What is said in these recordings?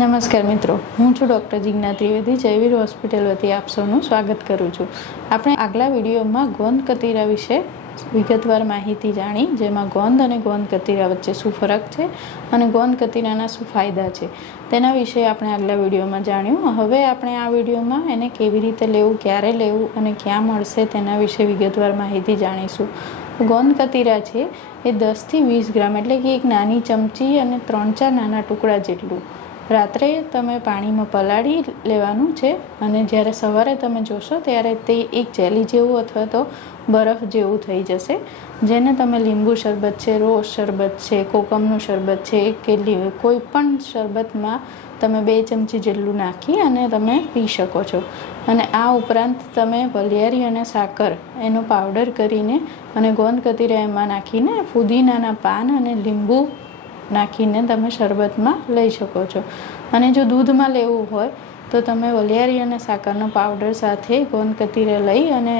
નમસ્કાર મિત્રો, હું છું ડૉક્ટર જિજ્ઞા ત્રિવેદી, જયવીર હોસ્પિટલ વતી આપ સૌનું સ્વાગત કરું છું. આપણે આગલા વિડીયોમાં ગોંદ કતીરા વિશે વિગતવાર માહિતી જાણી, જેમાં ગોંદ અને ગોંદ કતીરા વચ્ચે શું ફરક છે અને ગોંદ કતીરાના શું ફાયદા છે, તેના વિશે આપણે આગલા વિડીયોમાં જાણ્યું. હવે આપણે આ વિડીયોમાં એને કેવી રીતે લેવું, ક્યારે લેવું અને ક્યાં મળશે તેના વિશે વિગતવાર માહિતી જાણીશું. ગોંદ કતીરા છે એ દસથી વીસ ગ્રામ, એટલે કે એક નાની ચમચી અને ત્રણ ચાર નાના ટુકડા જેટલું. રાત્રે તમે પાણીમાં પલાળી લેવાનું છે અને જ્યારે સવારે તમે જોશો ત્યારે તે એક જેલી જેવું અથવા તો બરફ જેવું થઈ જશે, જેને તમે લીંબુ શરબત છે, રોઝ શરબત છે, કોકમનું શરબત છે કે કોઈ પણ શરબતમાં તમે બે ચમચી જેટલું નાખી અને તમે પી શકો છો. અને આ ઉપરાંત તમે વલિયારી અને સાકર એનો પાવડર કરીને અને ગોંદ કતીરા એમાં નાખીને ફુદીનાના પાન અને લીંબુ નાખીને તમે શરબતમાં લઈ શકો છો. અને જો દૂધમાં લેવું હોય, તો તમે વલિયારી અને સાકરનો પાવડર સાથે ગોંદ કતીરે લઈ અને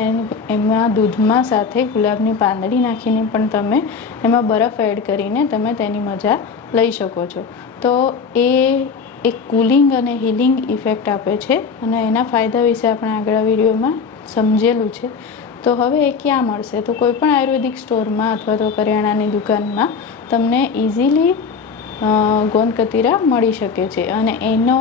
એમાં દૂધમાં સાથે ગુલાબની પાંદડી નાખીને પણ તમે એમાં બરફ એડ કરીને તમે તેની મજા લઈ શકો છો. તો એ એક કુલિંગ અને હિલિંગ ઇફેક્ટ આપે છે અને એના ફાયદા વિશે આપણે આગળ વિડીયોમાં સમજેલું છે. તો હવે એ ક્યાં મળશે? તો કોઈ પણ આયુર્વેદિક સ્ટોરમાં અથવા તો કરિયાણાની દુકાનમાં તમને ઇઝીલી ગોંદ મળી શકે છે. અને એનો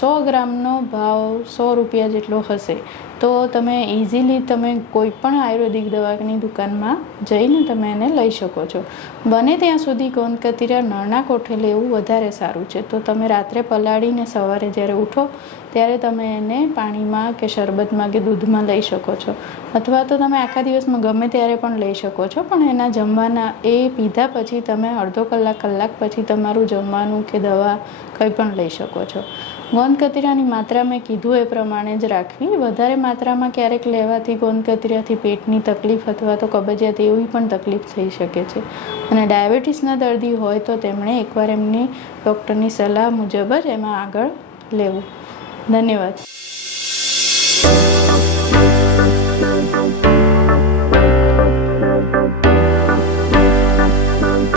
સો ગ્રામનો ભાવ સો રૂપિયા જેટલો હશે. તો તમે ઇઝીલી તમે કોઈ પણ આયુર્વેદિક દવાની દુકાનમાં જઈને તમે એને લઈ શકો છો. બને ત્યાં સુધી ગોંદકતીરા નળના કોઠે લેવું વધારે સારું છે. તો તમે રાત્રે પલાળીને સવારે જ્યારે ઉઠો, ત્યારે તમે એને પાણીમાં કે શરબતમાં કે દૂધમાં લઈ શકો છો. અથવા તો તમે આખા દિવસમાં ગમે ત્યારે પણ લઈ શકો છો. પણ એના જમવાના એ પીધા પછી તમે અડધો કલાક કલાક પછી તમારું જમવાનું કે દવા કંઈ પણ લઈ શકો છો. ગોંદ કતીરાની માત્રા મેં કીધું એ પ્રમાણે જ રાખવી. વધારે માત્રામાં ક્યારેક લેવાથી ગોંદ કતીરાથી પેટની તકલીફ અથવા તો કબજિયાત એવી પણ તકલીફ થઈ શકે છે. અને ડાયાબિટીસના દર્દી હોય તો તેમણે એકવાર એમની ડૉક્ટરની સલાહ મુજબ જ એમાં આગળ લેવું. ધન્યવાદ.